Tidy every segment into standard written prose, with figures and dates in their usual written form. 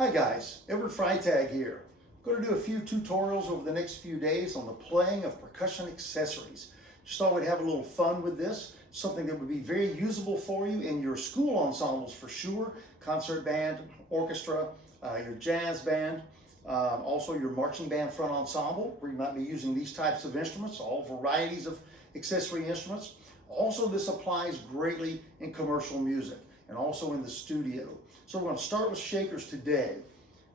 Hi guys, Edward Freytag here. I'm going to do a few tutorials over the next few days on the playing of percussion accessories. Just thought we'd have a little fun with this, something that would be very usable for you in your school ensembles for sure, concert band, orchestra, your jazz band, also your marching band front ensemble, where you might be using these types of instruments, all varieties of accessory instruments. Also, this applies greatly in commercial music and also in the studio. So we're going to start with shakers today.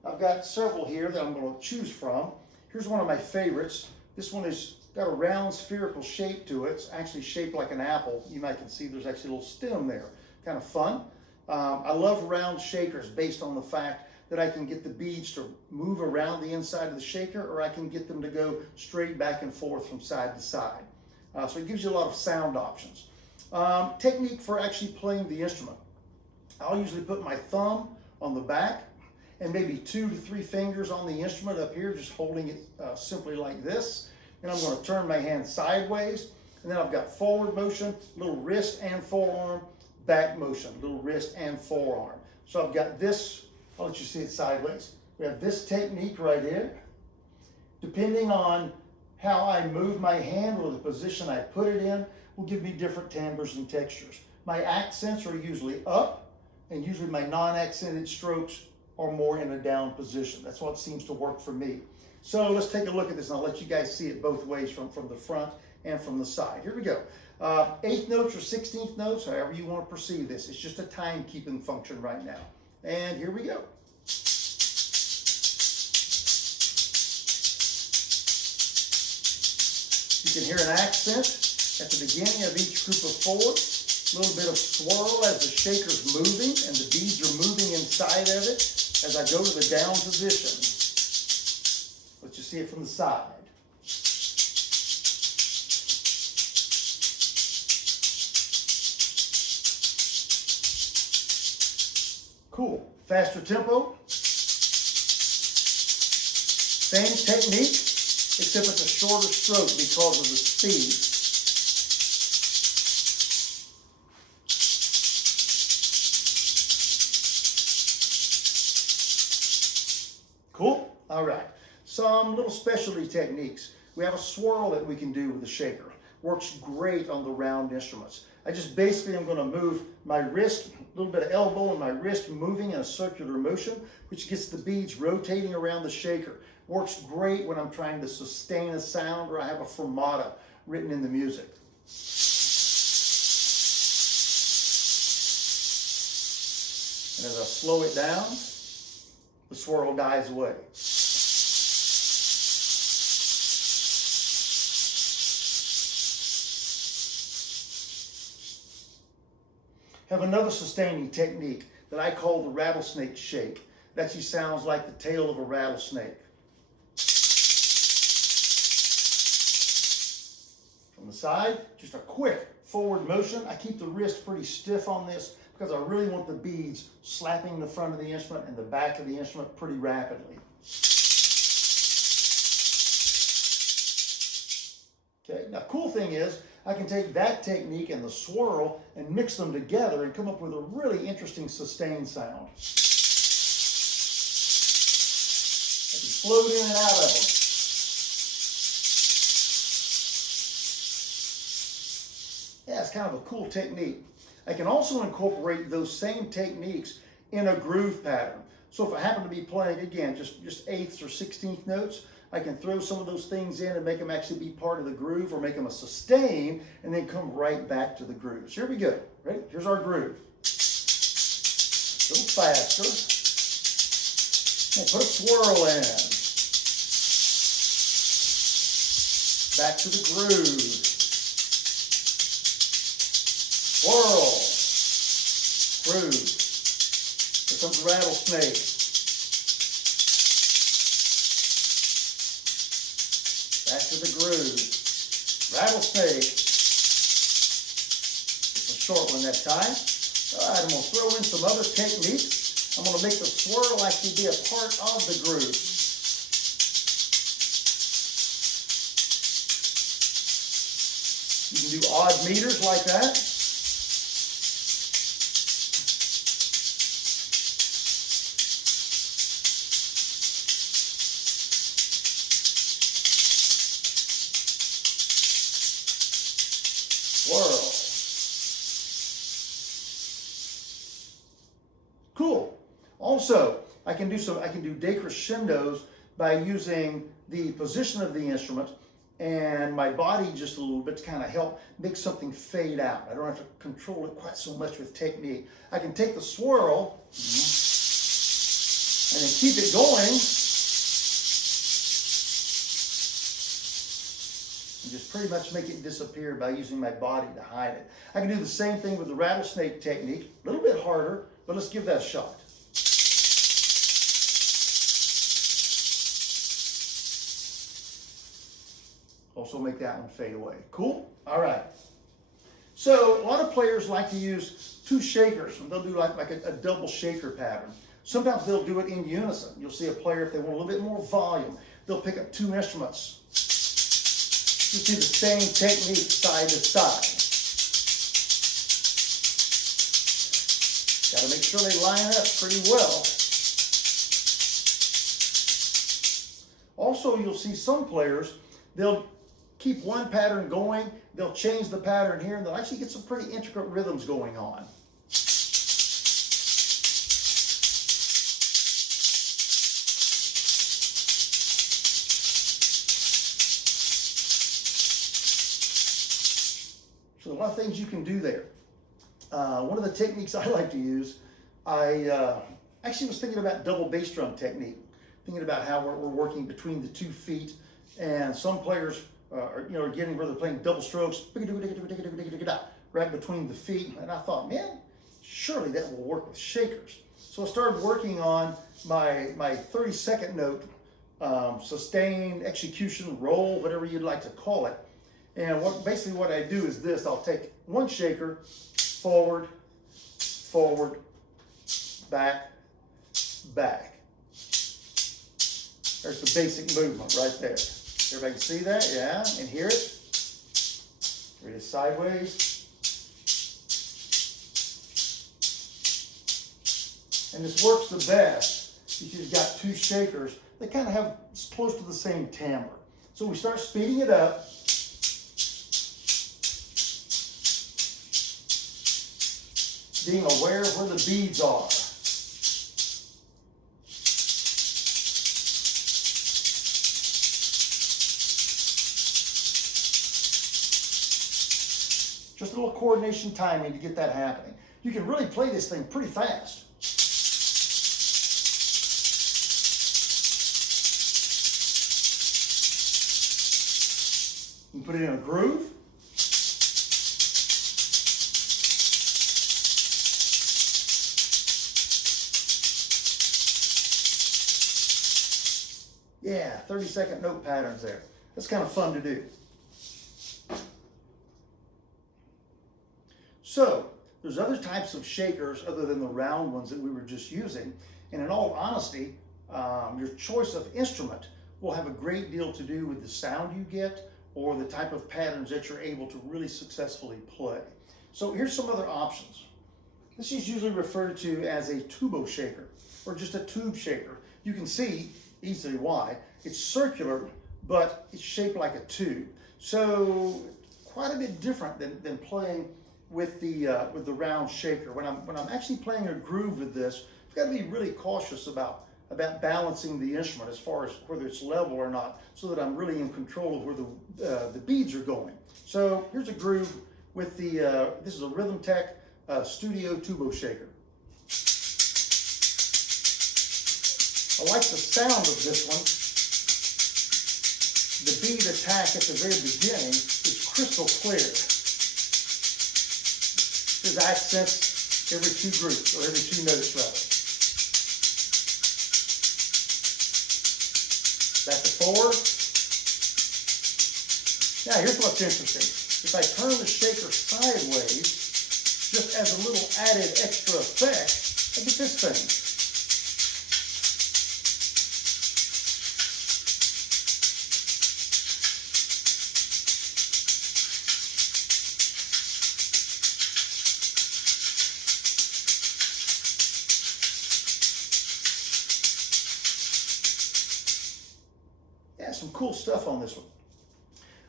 I've got several here that I'm going to choose from. Here's one of my favorites. This one has got a round spherical shape to it. It's actually shaped like an apple. You might can see there's actually a little stem there. Kind of fun. I love round shakers based on the fact that I can get the beads to move around the inside of the shaker, or I can get them to go straight back and forth from side to side. So it gives you a lot of sound options. Technique for actually playing the instrument. I'll usually put my thumb on the back and maybe 2 to 3 fingers on the instrument up here, just holding it simply like this. And I'm going to turn my hand sideways, and then I've got forward motion, little wrist and forearm, back motion, little wrist and forearm. So I've got this, I'll let you see it sideways. We have this technique right here. Depending on how I move my hand or the position I put it in will give me different timbres and textures. My accents are usually up, and usually my non-accented strokes are more in a down position. That's what seems to work for me. So let's take a look at this, and I'll let you guys see it both ways, from the front and from the side. Here we go. 8th notes or 16th notes, however you want to perceive this. It's just a timekeeping function right now. And here we go. You can hear an accent at the beginning of each group of 4. A little bit of swirl as the shaker's moving and the beads are moving inside of it as I go to the down position. Let you see it from the side. Cool. Faster tempo. Same technique, except it's a shorter stroke because of the speed. Cool. All right. Some little specialty techniques. We have a swirl that we can do with the shaker. Works great on the round instruments. I just basically am going to move my wrist, a little bit of elbow and my wrist moving in a circular motion, which gets the beads rotating around the shaker. Works great when I'm trying to sustain a sound or I have a fermata written in the music. And as I slow it down, the swirl dies away. Have another sustaining technique that I call the rattlesnake shake. That actually sounds like the tail of a rattlesnake. From the side, just a quick forward motion. I keep the wrist pretty stiff on this because I really want the beads slapping the front of the instrument and the back of the instrument pretty rapidly. Okay, now cool thing is, I can take that technique and the swirl and mix them together and come up with a really interesting sustained sound. I can float in and out of them. Yeah, it's kind of a cool technique. I can also incorporate those same techniques in a groove pattern. So if I happen to be playing, again, just 8th or 16th notes, I can throw some of those things in and make them actually be part of the groove, or make them a sustain and then come right back to the groove. So here we go. Ready? Here's our groove. A little faster. And put a swirl in. Back to the groove. Swirl. Groove. Here comes the rattlesnake. Back to the groove. Rattlesnake. It's a short one that time. All right, I'm going to throw in some other techniques. I'm going to make the swirl actually be a part of the groove. You can do odd meters like that. Cool. Also, I can do decrescendos by using the position of the instrument and my body just a little bit to kind of help make something fade out. I don't have to control it quite so much with technique. I can take the swirl and then keep it going and just pretty much make it disappear by using my body to hide it. I can do the same thing with the rattlesnake technique, a little bit harder, but let's give that a shot. Also make that one fade away. Cool? All right. So a lot of players like to use two shakers, and they'll do like a double shaker pattern. Sometimes they'll do it in unison. You'll see a player, if they want a little bit more volume, they'll pick up two instruments. You'll see the same technique side to side. Got to make sure they line up pretty well. Also, you'll see some players, they'll keep one pattern going, they'll change the pattern here, and they'll actually get some pretty intricate rhythms going on. So a lot of things you can do there. One of the techniques I like to use, I actually was thinking about double bass drum technique, thinking about how we're working between the 2 feet, and some players are getting where they're playing double strokes right between the feet, and I thought, man, surely that will work with shakers. So I started working on my 32nd note, sustain, execution, roll, whatever you'd like to call it. And basically what I do is this: I'll take one shaker, forward, forward, back, back. There's the basic movement right there. Everybody can see that? Yeah, and hear it. Here it is sideways. And this works the best if you've got two shakers. They kind of have close to the same timbre. So we start speeding it up. Being aware of where the beads are. Just a little coordination timing to get that happening. You can really play this thing pretty fast. You can put it in a groove. Yeah, 30-second note patterns there. That's kind of fun to do. So, there's other types of shakers other than the round ones that we were just using. And in all honesty, your choice of instrument will have a great deal to do with the sound you get or the type of patterns that you're able to really successfully play. So here's some other options. This is usually referred to as a tubo shaker or just a tube shaker. You can see easily why. It's circular, but it's shaped like a tube. So quite a bit different than playing with the round shaker. When I'm actually playing a groove with this, I've got to be really cautious about balancing the instrument as far as whether it's level or not, so that I'm really in control of where the beads are going. So here's a groove with this is a Rhythm Tech Studio Tubo Shaker. I like the sound of this one. The beat attack at the very beginning is crystal clear. There's accents every 2 groups, or every 2 notes rather. That's a 4. Now here's what's interesting. If I turn the shaker sideways, just as a little added extra effect, I get this thing. Some cool stuff on this one.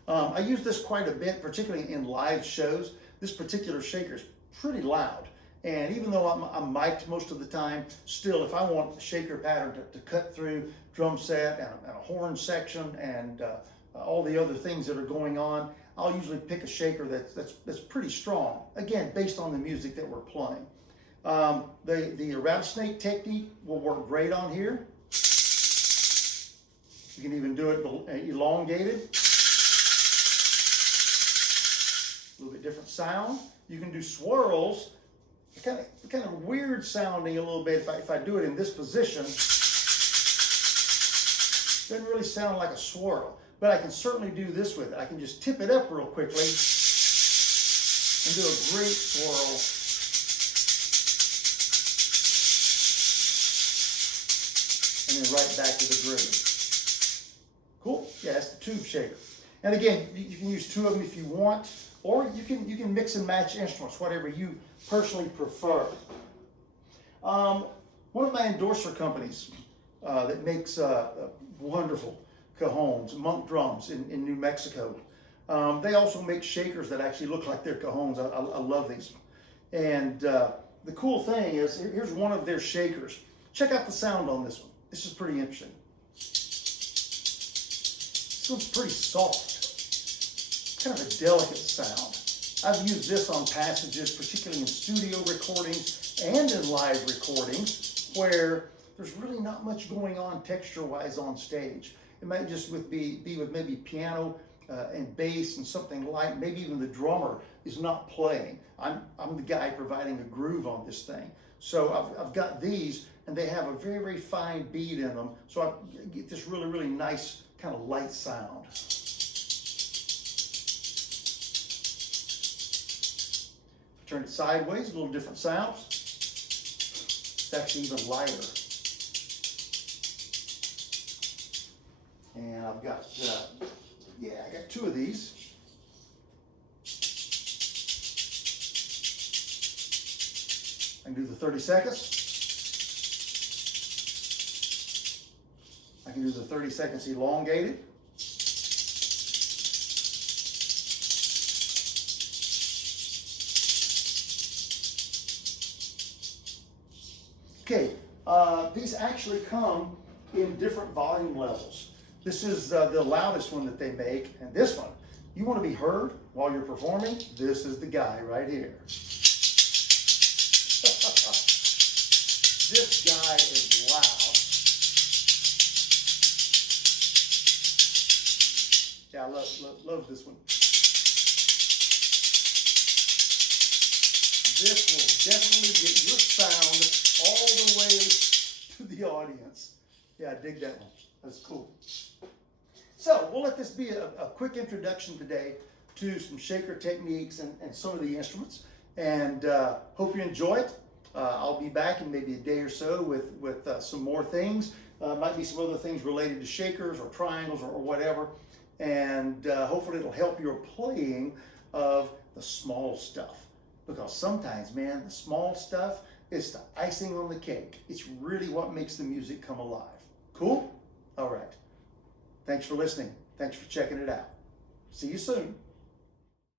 I use this quite a bit, particularly in live shows. This particular shaker is pretty loud, And even though I'm mic'd most of the time, still, if I want a shaker pattern to cut through drum set and a horn section and all the other things that are going on, I'll usually pick a shaker that's pretty strong, again, based on the music that we're playing. The rattlesnake technique will work great on here. You can even do it elongated. A little bit different sound. You can do swirls. Kind of weird sounding a little bit if I do it in this position. Doesn't really sound like a swirl, but I can certainly do this with it. I can just tip it up real quickly and do a great swirl. And then right back to the groove. Cool. Yeah, that's the tube shaker. And again, you can use two of them if you want, or you can mix and match instruments, whatever you personally prefer. One of my endorser companies that makes wonderful cajones, Monk Drums in New Mexico. They also make shakers that actually look like they're cajones. I love these. And the cool thing is, here's one of their shakers. Check out the sound on this one. This is pretty interesting. This one's pretty soft. Kind of a delicate sound. I've used this on passages, particularly in studio recordings and in live recordings, where there's really not much going on texture-wise on stage. It might just be with maybe piano and bass and something light. Maybe even the drummer is not playing. I'm the guy providing a groove on this thing. So I've got these, and they have a very, very fine beat in them. So I get this really, really nice kind of light sound. Turn it sideways, a little different sounds. It's actually even lighter. And I've got, I got two of these. I can do the 30 seconds. I can do the 30 seconds elongated. Okay, these actually come in different volume levels. This is the loudest one that they make, and this one, you want to be heard while you're performing, this is the guy right here. This guy is loud. Yeah, I love this one. This will definitely get your sound all the way to the audience. Yeah, I dig that one. That's cool. So we'll let this be a quick introduction today to some shaker techniques and some of the instruments. And hope you enjoy it. I'll be back in maybe a day or so with some more things. Might be some other things related to shakers or triangles or whatever. And hopefully it'll help your playing of the small stuff. Because sometimes, man, the small stuff is the icing on the cake. It's really what makes the music come alive. Cool? All right. Thanks for listening. Thanks for checking it out. See you soon.